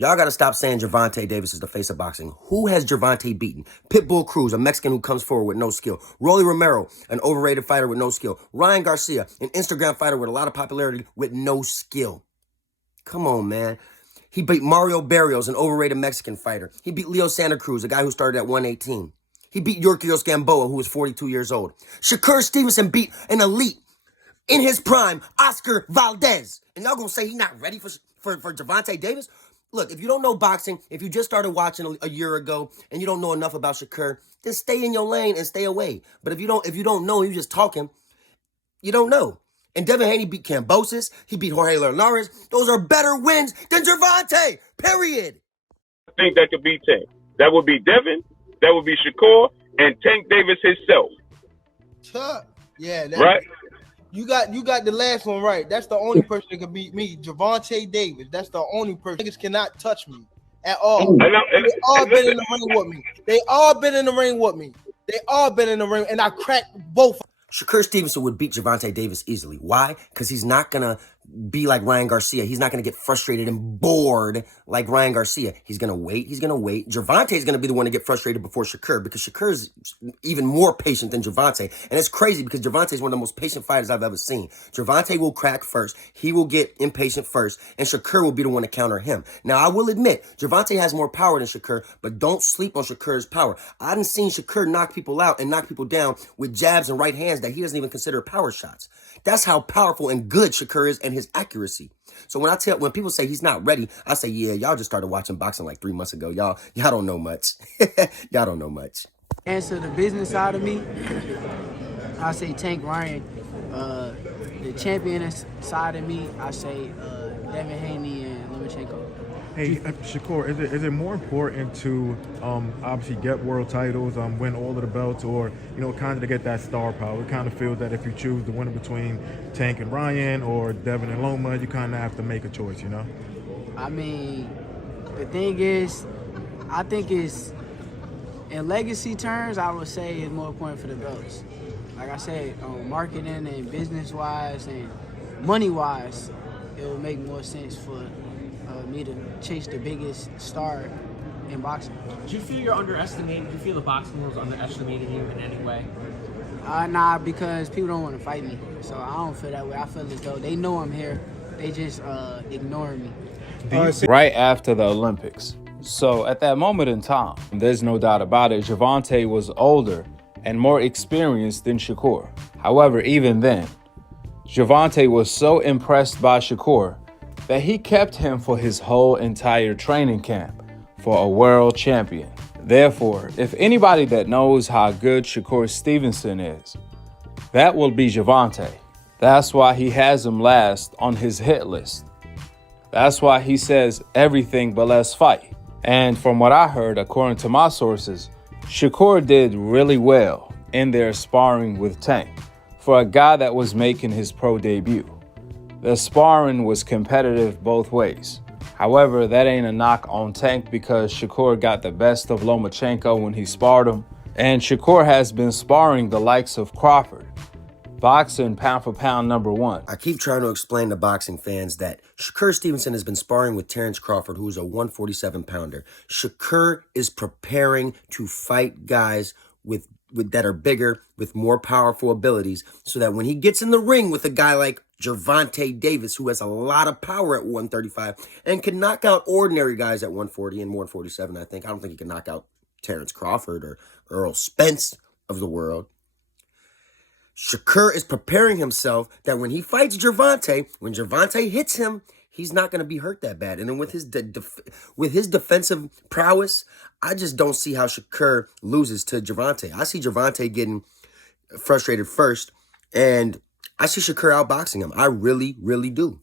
Y'all got to stop saying Javonte Davis is the face of boxing. Who has Javonte beaten? Pitbull Cruz, a Mexican who comes forward with no skill. Rolly Romero, an overrated fighter with no skill. Ryan Garcia, an Instagram fighter with a lot of popularity with no skill. Come on, man. He beat Mario Barrios, an overrated Mexican fighter. He beat Leo Santa Cruz, a guy who started at 118. He beat Yorkios Gamboa, who was 42 years old. Shakur Stevenson beat an elite in his prime, Oscar Valdez. And y'all gonna say he's not ready for Javonte Davis? Look, if you don't know boxing, if you just started watching a year ago and you don't know enough about Shakur, then stay in your lane and stay away. But if you don't know, you just talking, you don't know. And Devin Haney beat Kambosos. He beat Jorge Linares. Those are better wins than Javonte, period. I think that could be Tank. That would be Devin. That would be Shakur and Tank Davis himself. Yeah, right. You got the last one right. That's the only person that can beat me, Javonte Davis. That's the only person. Niggas cannot touch me at all. They all been in the ring with me. They all been in the ring with me. They all been in the ring, and I cracked both. Shakur Stevenson would beat Javonte Davis easily. Why? Because he's not going to be like Ryan Garcia. He's not going to get frustrated and bored like Ryan Garcia. He's going to wait. He's going to wait. Javonte is going to be the one to get frustrated before Shakur because Shakur is even more patient than Javonte. And it's crazy because Javonte is one of the most patient fighters I've ever seen. Javonte will crack first. He will get impatient first. And Shakur will be the one to counter him. Now, I will admit, Javonte has more power than Shakur, but don't sleep on Shakur's power. I done seen Shakur knock people out and knock people down with jabs and right hands that he doesn't even consider power shots. That's how powerful and good Shakur is and his accuracy. So when people say he's not ready, I say, yeah, y'all just started watching boxing like 3 months ago. Y'all don't know much. Y'all don't know much. Answer the business side of me, I say Tank Ryan. The champion side of me, I say Devin Haney and Lomachenko. Hey, Shakur, is it more important to obviously get world titles, win all of the belts, or kind of to get that star power? It kind of feels that if you choose the winner between Tank and Ryan or Devin and Loma, you kind of have to make a choice, I mean, the thing is, I think it's in legacy terms, I would say it's more important for the belts. Like I said, marketing and business-wise and money-wise, it would make more sense for me to chase the biggest star in boxing. Do you feel you're underestimated? Do you feel the boxing world's underestimated you in any way? Nah, because people don't want to fight me. So I don't feel that way. I feel as though they know I'm here. They just ignoring me. Right after the Olympics. So at that moment in time, there's no doubt about it, Javonte was older and more experienced than Shakur. However, even then, Javonte was so impressed by Shakur that he kept him for his whole entire training camp for a world champion. Therefore, if anybody that knows how good Shakur Stevenson is, that will be Javonte. That's why he has him last on his hit list. That's why he says everything but let's fight. And from what I heard, according to my sources, Shakur did really well in their sparring with Tank for a guy that was making his pro debut. The sparring was competitive both ways. However, that ain't a knock on Tank because Shakur got the best of Lomachenko when he sparred him. And Shakur has been sparring the likes of Crawford, boxing pound for pound #1. I keep trying to explain to boxing fans that Shakur Stevenson has been sparring with Terence Crawford, who is a 147-pounder. Shakur is preparing to fight guys with that are bigger, with more powerful abilities, so that when he gets in the ring with a guy like Javonte Davis, who has a lot of power at 135 and can knock out ordinary guys at 140 and 147, I don't think he can knock out Terence Crawford or Earl Spence of the world. Shakur is preparing himself that when he fights Javonte, when Javonte hits him, he's not going to be hurt that bad. And then with his defensive prowess, I just don't see how Shakur loses to Javonte. I see Javonte getting frustrated first, and I see Shakur outboxing him. I really, really do.